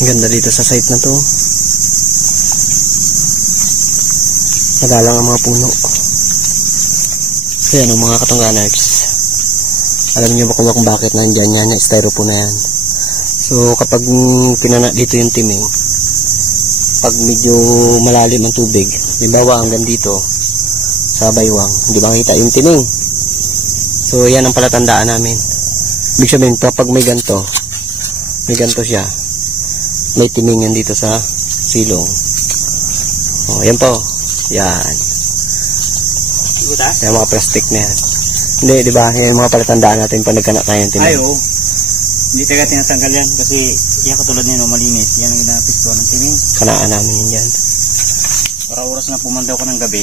Ang ganda dito sa site na to. Madalang ang mga puno. Ayan ang mga katungganers. Alam niyo ba kung bakit nandyan yan? Yung styrofoam na yan. So kapag pinana dito yung timing, pag medyo malalim ang tubig, limbawa hanggang dito sa baywang, hindi makita yung timing. So yan ang palatandaan namin. Ibig sabihin kapag may ganto siya, may timing yan dito sa silong. O yan po. Yan. Yan mga plastic na yan. Hindi, di ba? Yan mga palatandaan natin pag nagkanak tayo yung timing. Ay, oo. Hindi talaga tinatanggal yan kasi yan katulad nyo, malinis. Yan ang ginapis ko ng timing. Kanaan namin yun yan. Para oras na pumandaw ko ng gabi,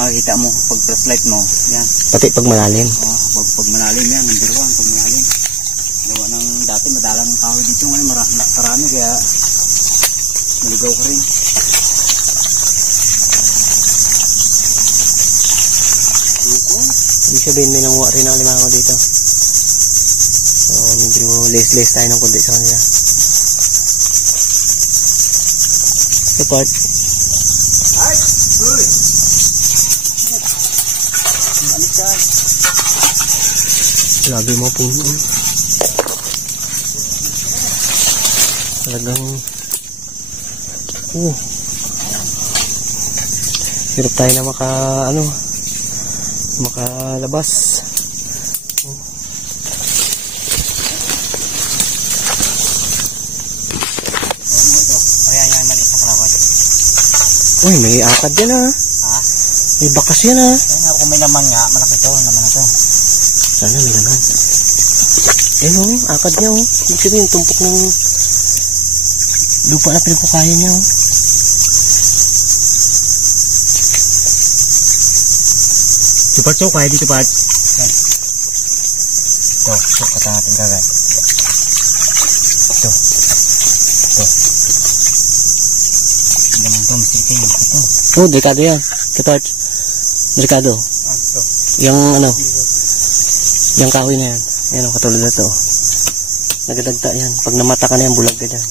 makikita mo pag flashlight mo. Yan. Pati pag malalim. Pag malalim yan, number 1, pag malalim. Gawa ng dati madalang kahoy dito ngayon, karami kaya maligaw ka rin. Ibig sabihin may nanguha rin ang limango dito. So medyo less tayo ng kunti sa kanila. Support. Ay! Uy! Alis ka! Grabe mga puno. Talagang hirap tayo na makalabas. Ayan, maliit na kalawat. Uy, may akad yan ha. May bakas yan ha. Ayan, kung may laman nga, malaki to, naman na to. Sana may laman. Ayan o, akad niya o. Ibig sabihin, tumpok ng lupa na pinagkukaya niya o. Super chow, kaya dito pa. Ito, sukat natin kagad. Ito. Hindi naman ito, masirike yan. Ito. Oh, delikado yan. Kapag, delikado. Ito. Yung yung kahoy na yan. Yan o, katulad na ito. Nagadagta yan. Pag namata ka na yan, bulag ka dyan.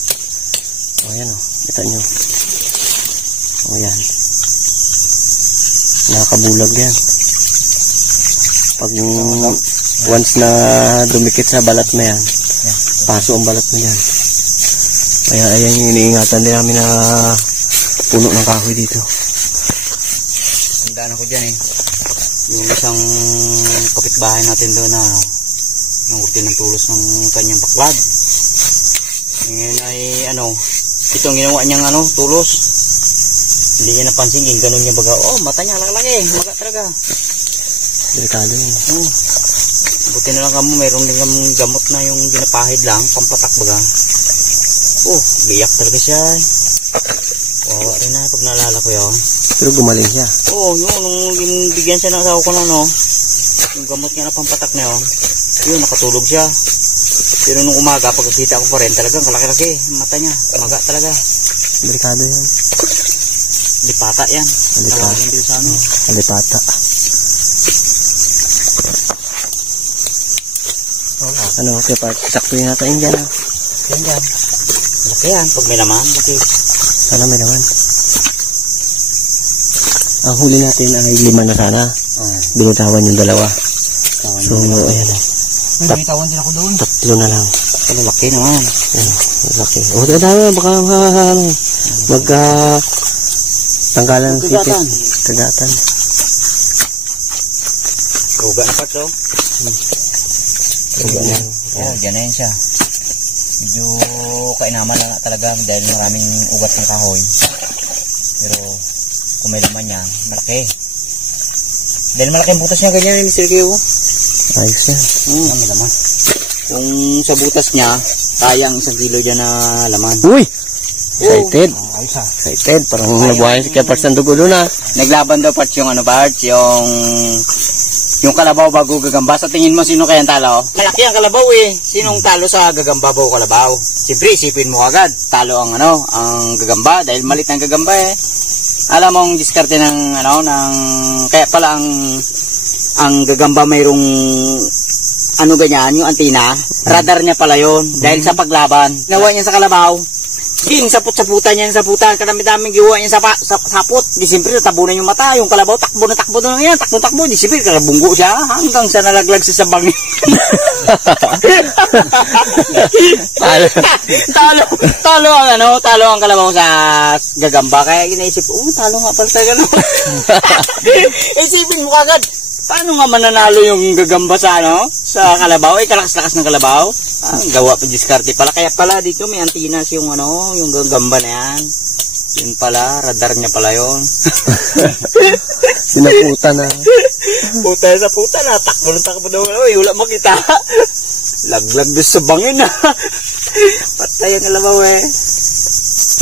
O, yan o. Kita nyo. O, yan. Nakakabulag yan. Pag once na dumikit sa balat na yan, paso ang balat mo yan. Kaya ayan yung iniingatan din namin na puno ng kahoy dito. Tandaan ako dyan eh. Yung isang kapitbahay natin doon na nangurti ng tulos ng kanyang baklad. Ngayon ay itong ginawa niyang tulos. Hindi niya napansin yung ganun niya baga. Oh, mata niya laki, maga talaga. Delikado yun. Buti na lang kamo, mayroon din kamong gamot na yung ginapahid lang, pampatak baga. Biyak talaga siya. Wawa rin na pag naalala ko yun. Pero gumaling siya. Nung bigyan siya ng asawa ko na yung gamot niya na pampatak na yun, nakatulog siya. Pero nung umaga, pagkakita ko pa rin, talagang kalaki-laki mata niya, umaga talaga. Delikado yan. Lipata yan. Lipata. Kaya saktuin natin dyan ha. Yan. Laki yan, pag may laman. Sana may laman. Ang huli natin ay 5 na sana. Binutawan yung 2. So, ayan ha. May bitawan din ako doon. 3 na lang. Laki naman. Laki. Baka tanggalan ng sipit. Kagatan. Uga na pa to. Uga na. Dyan na yan siya. Medyo kainaman na talaga dahil maraming ugat ng kahoy. Pero kung may laman yan, malaki. Dahil malaki ang butas niya, ganyan yung Mr. Keo. Ayos yan. May laman. Kung sa butas niya, kayang 1 kilo dyan na laman. Uy! Excited. Excited. Parang nabuhayan si Parts ng dugo doon ha. Naglaban daw Parts yung Parts, yung kalabaw bago gagamba. Sa tingin mo, sino kayang talo? Malaki ang kalabaw eh. Sinong talo sa gagamba bago kalabaw? Siyempre, isipin mo agad. Talo ang ang gagamba dahil malit ang gagamba eh. Alam mo ang diskarte ng kaya pala ang gagamba mayroong ano ganyan, yung antina, radar niya pala yun. Dahil sa paglaban. Ginawa niya sa kalabaw. Ging, saput-saputan niya yung saputan. Kadami-daming giwa niya sa saput. Di siyempre, natabunan yung mata. Yung kalabaw, takbo na doon yan. Takbo-takbo. Di siyempre, karabunggo siya. Hanggang sa nalaglag sa sabang. Talo ang kalabaw sa gagamba. Kaya inaisip ko, talo nga pala talaga. Isipin mo kagad. Paano nga mananalo yung gagamba sa sa kalabaw? Kalakas-lakas ng kalabaw. Gawa pa diskarte pala. Kaya pala dito may antinas yung yung gagamba na yan. Yun pala, radar niya pala yun. Sinaputa na. Puta sa puta na. Takbo daw. Wala makita. Laglag doon sa bangin na. Patay ang kalabaw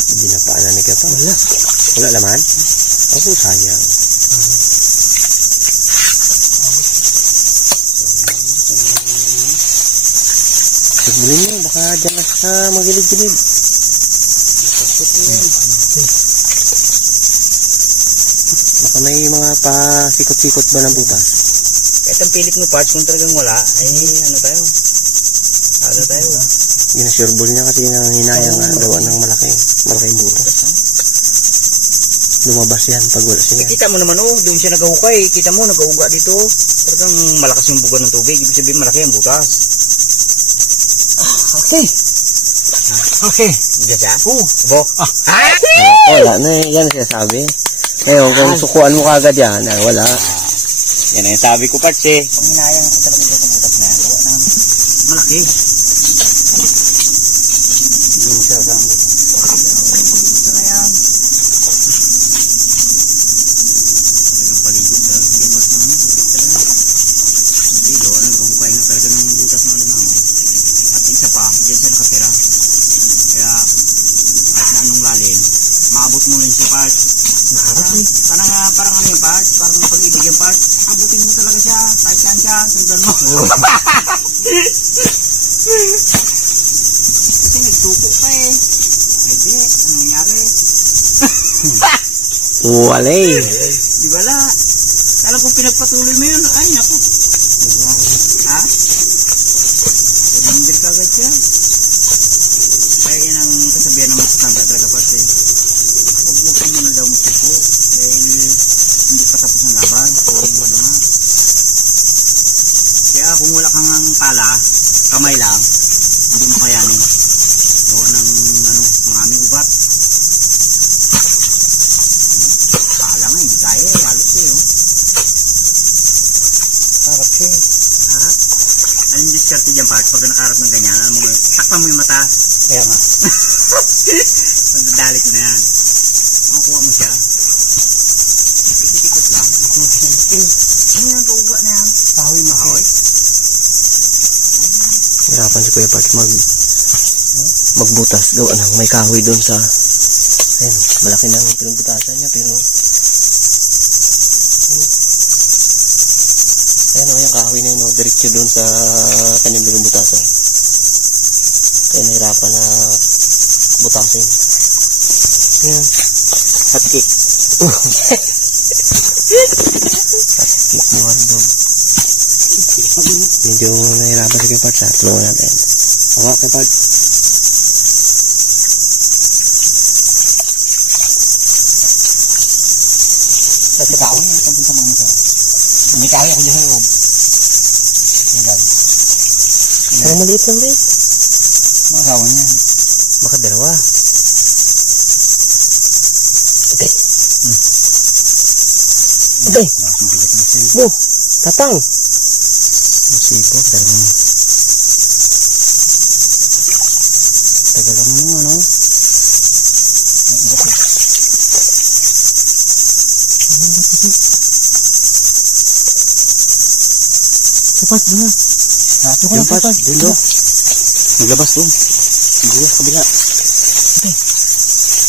Hindi na paala ni Kapa. Wala naman. Ako sayang. Sigulin mo, baka dyan na sa magilid-gilid. Baka may mga pasikot-sikot ba ng butas? Kahit ang pilit mo parts, kung talagang wala, ay tayo. Ano tayo? Ginasureball niya kasi hinayang gawa ng malaking butas. Lumabas yan pag wala siya. Kita mo naman doon siya nagahukay. Kita mo, nagahuga dito. Talagang malakas yung buga ng tubig. Ibig sabihin malaki ang butas. Okay. Diyan siya? Bo. Wala na yan siya sabi. Ngayon, kung sukuan mo kagad yan, wala. Yan yung sabi ko, Parts Pang hinayang ko talaga dyan sa butas na yan. Gawa ng malaki. Hindi mo siya sa butas. Ito na yan. Talagang paligo talaga. Sige, Parts na yan. Tukit talaga. Hindi, gawa ng gumukay nga talaga ng butas ng alinango. At isa pa, dyan siya nakatira. Kaya, kahit na anong lalim, maabot mo rin siya, Parts. Parang ano yung Parts? Parang pag-ibig yung Parts. Abutin mo talaga siya. Kahit saan siya, sundan mo. Kasi nagsuko pa Ay di, ano nangyari? Walay. Di bala. Kala ko pinagpatuloy mo yun. Ay, naku. Ha? Remember ka agad siya. Kaya yan ang kasabihan ng matanda talaga, Parts Huwag ka muna daw magsuko. Dahil hindi pa tapos ang laban. Kung ano nga. Kaya kung wala kang pala, kamay lang, hindi mo kayanin. Gawa ng maraming ugat. Pala nga, hindi kaya. Halos harap siya. Harap? Ano yung diskarte dyan, Parts? Pag nakaharap ng ganyan, takpan mo yung mata. Kaya nga. Pandadali ko na yan. Makukuha mo siya. Ikot lang. Ano yung gauga na yan? Kahoy mahoy. Hirapan si Kuya Parts magbutas gawa ng may kahoy doon sa malaki ng pinumbutasan niya pero yung kahoy na yun diretso doon sa kanyang pinumbutasan kaya nahirapan na butasin yan Hatkik. Mukmuardog medyo nahirapan si Kuya Parts tulungan natin ako Kuya Parts Sa kahoy, pagpunta mo sa may kahoy ako dyan sa loob. Parang maliit lang rin. Mga asawa niya. Baka dalawa. Okay. Okay. Bo, tatang. Masipag. Tagal lang Cepat doon. Cepat doon. Maglabas doon. Siguro sa kabila. Okay.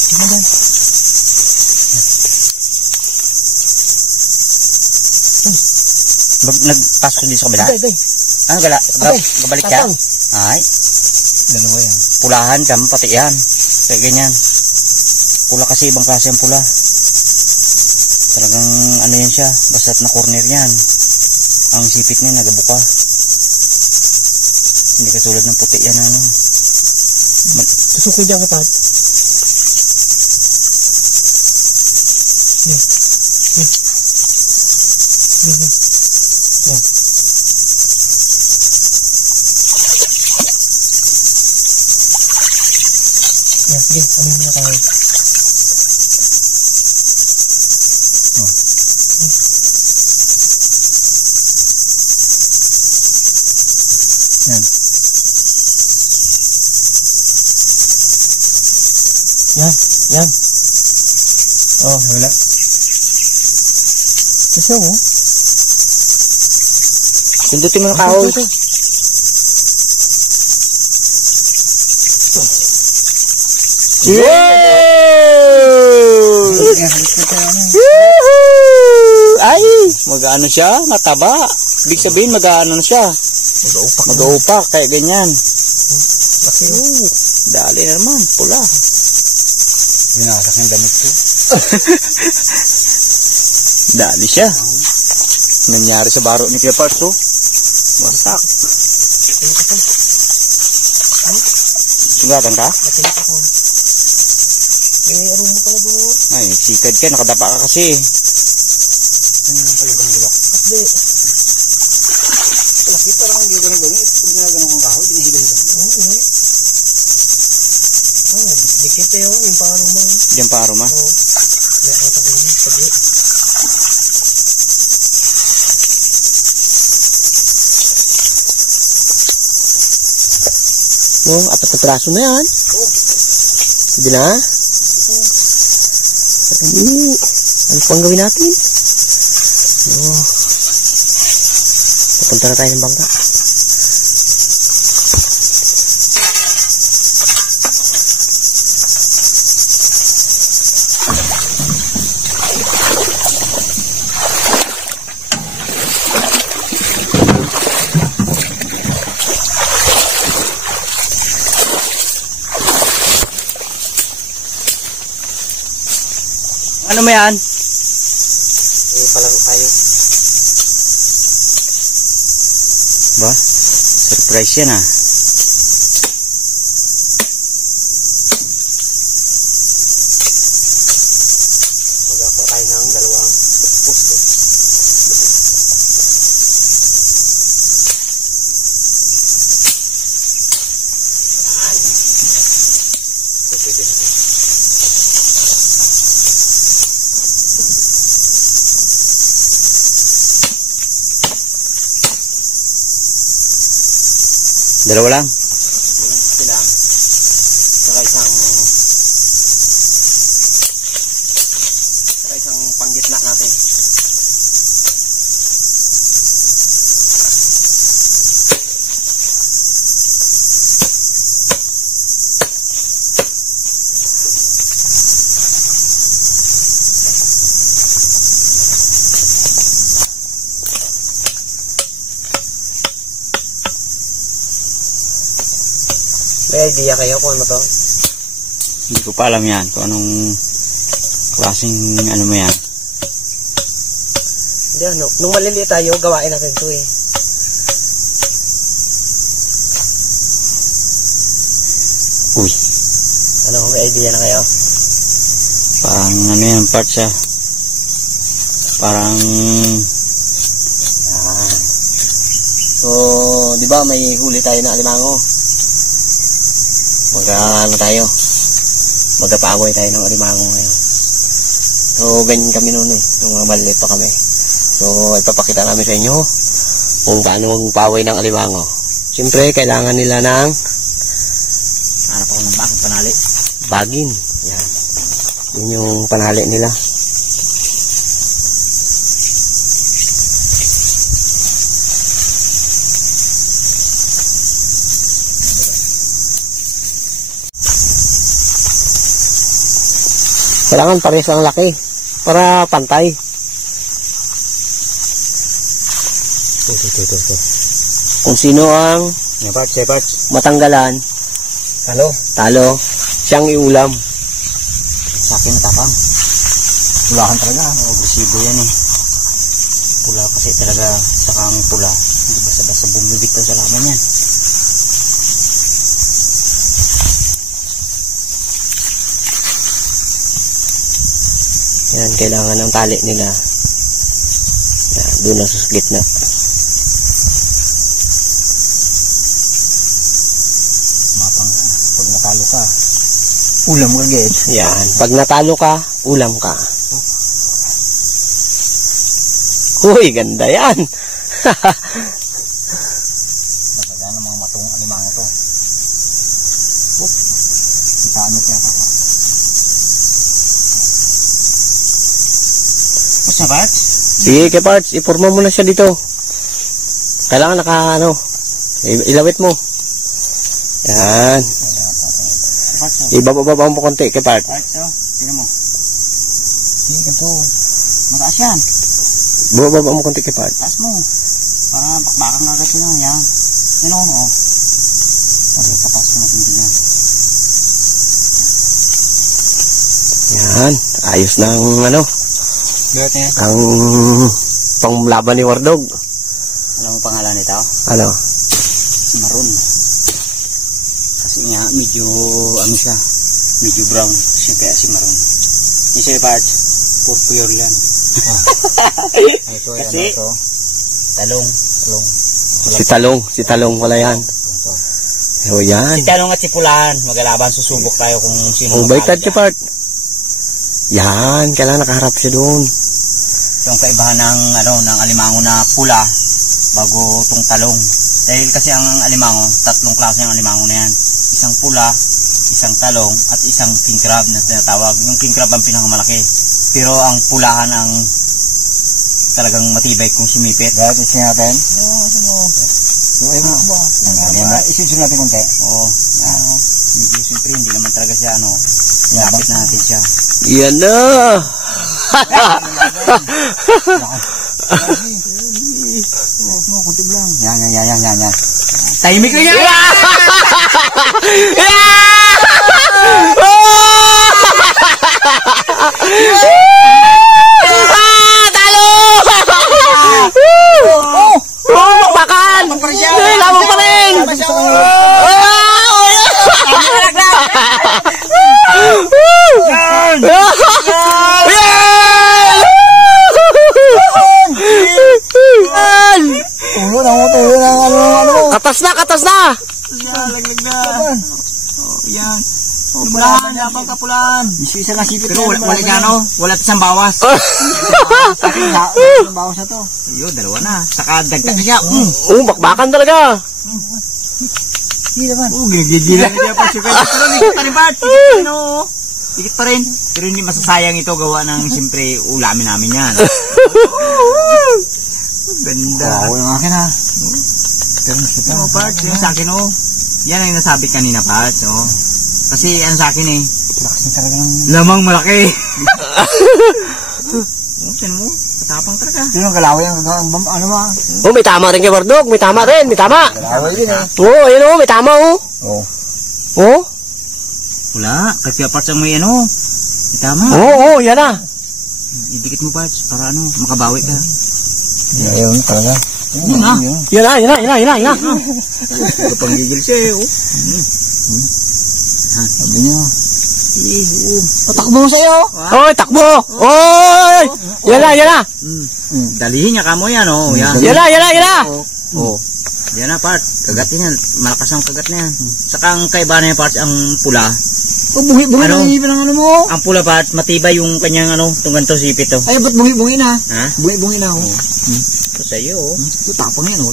Ganda. Nagpasok din sa kabila? Bay. Ano gala? Gabalik ka? Ay. Dalawa yan. Pulahan ka, pati yan. Kaya ganyan. Pula kasi ibang klase ang pula. Talagang ano yan siya. Basta't na corner yan. Ang sipit niya nagabuka. Hindi katulad ng puti yan ano. Susuko dyan kapat. Yan. Yan. Yan. Yan. Yan, sige. Ano yung mga kahoy? Oh. Yan. Yan. Yan. Oh, Wala. kasi ako. Pindutin mo ng kahoy. Ay! Mag-ano siya? Mataba. Ibig sabihin mag-ano siya? Mag-aupak. Mag-uupak. Kaya ganyan. Laki oh. Dali na naman. Pula. Binasak yung damit ko. Dali siya. Nangyari sa baro ni Kuya Parts, oh. Wartak. Nakilit ako. Sugatan ka? Nakilit ako. May aroma pala doon. Ay, sikad ka. Nakadapa ka kasi. Ano yung talagang gulok? Hindi. Laki parang hindi ganun-ganun. Pag ginaganon kong kahoy, ginahila-hila. Oo, yun. Ah, dikit eh yung pangaroma. Diyan pa aroma. Oo. May akata ko rin. Sabi. No, 4 na piraso na yan. Oo. Hindi na. Ano pang gawin natin? Oh. Papunta na tayo ng bangka. Ano mo yan? Palaro tayo. Ba? Surprise yan ah. Magawa tayo ng dalawang poste. Ito pwede na. Dalawa lang. Walang poste lang. Saka isang panggitna natin. May idea kayo kung ano to? Hindi ko pa alam yan. Kung anong klaseng ano mo yan. Hindi ano. Nung maliliit tayo, gawain natin to eh. Uy. Ano, may idea na kayo? Parang ano yan part siya. Parang Yan. So, di ba may huli tayo na alimango? Ano tayo? Magpapaway tayo ng alimango ngayon. So, ganyan kami noon eh. Nung mga maliliit pa kami. So, ipapakita namin sa inyo kung paano magpaway ng alimango. Siyempre, kailangan nila ng hanap ako ng bakit panali. bagin. Yan. Yun yung panali nila. Kailangan parehas ang laki para pantay. Ito. Kung sino ang Yan parts. matanggalan, talo, siyang iulam. Sa akin matapang. Pulahan talaga. Agresibo yan eh. Pula kasi talaga. Saka ang pula. Hindi basta-basta bumibig pa sa laman yan. Yan, kailangan ng tali nila. Yan, doon na sa gitna. Mapang pag natalo ka, ulam ka guys. Yan, pag natalo ka, ulam ka. Uy, ganda yan. Naganda ng mga matong alimango to. Paano kaya ka? What's up, Parts? Sige, kay Parts, iporma mo na siya dito. Kailangan ilawit mo. Yan. Ibababa mo konti kay Parts. Parts, tingnan mo. Hindi ganito. Mataas yan. Bababa mo konti kay Parts. Taas mo. Para bakbakan nga agad yun. Yan. Yan o. Para papasok natin dyan. Yan. Ayos ng ang panglaban ni Wardog. Alam mo pangalan nito? Ano? Maroon. Kasi nga medyo siya. Medyo brown. Siya kaya si Maroon. Yung siya Parts. Pure yan. Kasi talong. Si Talong wala yan. O yan. Si Talong at si Pulaan, magalaban, susubok tayo kung sino. Kung baiktad siya Part. Yan, kailangan nakaharap siya doon. Yung kaibahan ng alimango na pula bago tong Talong. Dahil kasi ang alimango, tatlong klase ng alimango na yan. Isang pula, isang talong, at isang king crab na tinatawag. Yung king crab ang pinakamalaki. Pero ang pulahan ang talagang matibay kung sumipit. Dahil isin natin? Oo, Isin natin konti. Oo. Medyo siyempre hindi naman talaga siya lapit na natin siya. Yan na. Kunti lang. Yan. Tahimik lang yan! Bakbakan! Lamang pa rin! Tulo ng ano. Katas na! Laglag na. Yan. Pulaan, dapat kapulaan. Isa lang sipit. Pero wala isang bawas. Isang bawas na to. Yun, dalawa na. Saka dagdag na siya. Bakbakan talaga. Hindi naman. Gigila na siya pa siya. Pero likit pa rin Bart. Likit pa rin. Pero hindi masasayang ito gawa ng siyempre ulamin namin yan. Ganda. Oo, yung akin ha. Bart, yung sa akin yan ang nasabi kanina Bart. Kasi sa akin Lakas na talaga ng... lamang malaki. Tiyan mo, patapang talaga. Ito yung galaway ang ano ba? May tama rin kay Wardog. May tama. Galaway din Ayun may tama Wala, kasi Parts ang may may tama. Yan na. Idikit mo Parts, para makabawi ka. Ayun talaga. Yan na. Panggigil siya Sabi niyo. Patakbo mo sa'yo. Takbo. Yan na. Dalihin niya kamo yan yan. Yan na. Yan na Part, kagat yan. Malakas ang kagat na yan. Saka ang kaiba na yung Parts, ang pula. Bungi na ang ano mo. Ang pula Part, matibay yung kanyang ganito sipit Ay, ba't bungi na? Ha? Bungi na Ito sa'yo Tapang yan mo.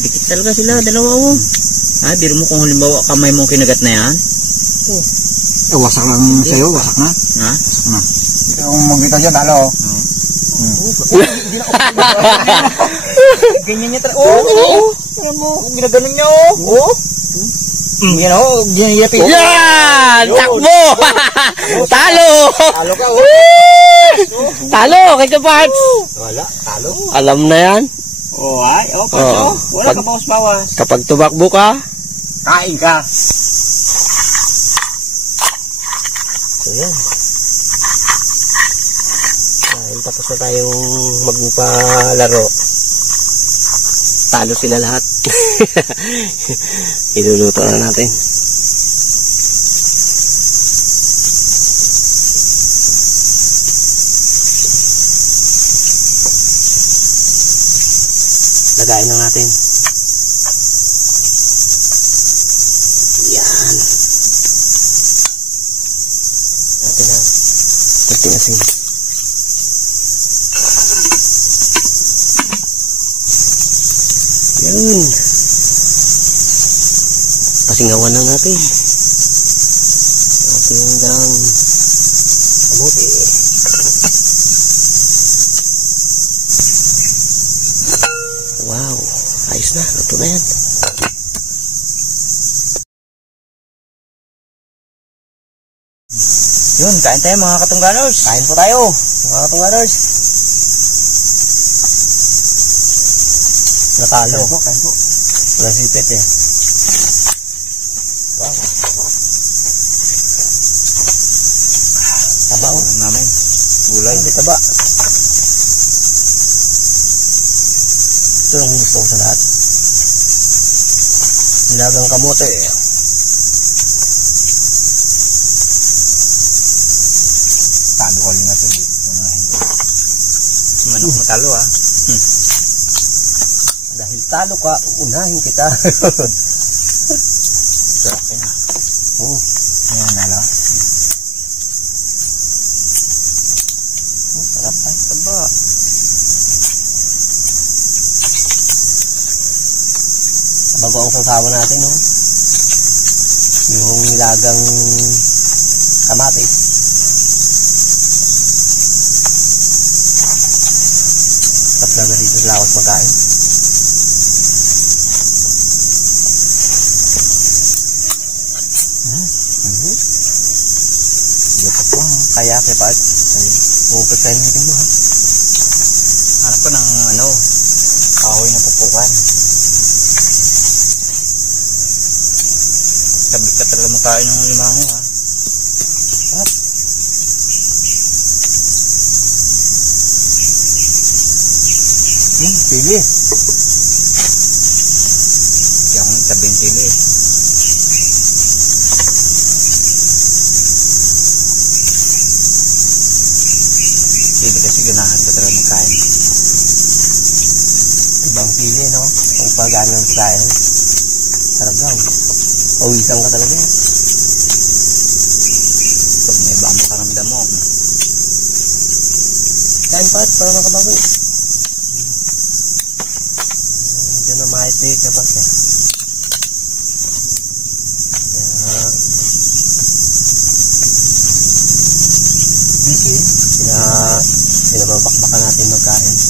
Dikit talaga sila, dalawa biro mo kung halimbawa kamay mo kinagat na yan. Wasak lang sa'yo, wasak na. Ha? Wasak na. Kung magkita siya, talo. Ganyan niya talaga. Alam mo, ginaganon niya yan ginayapin. Yan! Takbo! Talo! Talo ka Talo kay Parts. Wala, talo. Alam na yan. Parts wala ka bawas-bawas. Kapag tumakbo ka, Kain ka. so yan. Dahil tapos na tayong magpalaro. Talo sila lahat. Iluluto na natin. Lagayin lang natin. Yan. Natin ang kunting asin. Yan. Pasingawan lang natin. Ating dalang kamote. Wow, ayos na, luto na yan. Yun, kain tayo mga katungganers. Kain po tayo, mga katungganers. Natalo. Kain po. Wala sipit eh. Wow. Taba o. Alam namin. Gulay. Hindi taba. Ito lang gusto ko sa lahat. Nilagang kamote eh. Talo ko rin na ito. Unahin ko. Manok matalo ah. Dahil talo ka, unahin kita. Sarap yun ah. Oo. Ayan nala. Sarap tayo. Taba. Bago ang sasawa natin, no? Yung nilagang kamatis. Sarap talaga dito sa lawas magkain. Ito po ha. Kaya pa at uupagsahin natin mo, ha? Hanap ko ng ano, kahoy na pupukan. Sabit ka talaga makain ng limango ha. Sarap. Sili. Kaya akong tabing sili. Sili kasi ganahan ka talaga magkain. Ibang sili, no? Kung pagano ng pagkain. Sarap daw. Pawisan ka talaga. Pag may ibang makaramdam mo. Kain pa at para makabawi. Medyo na mahit dapat ka. Kaya busy. Pinababakbakan natin magkain.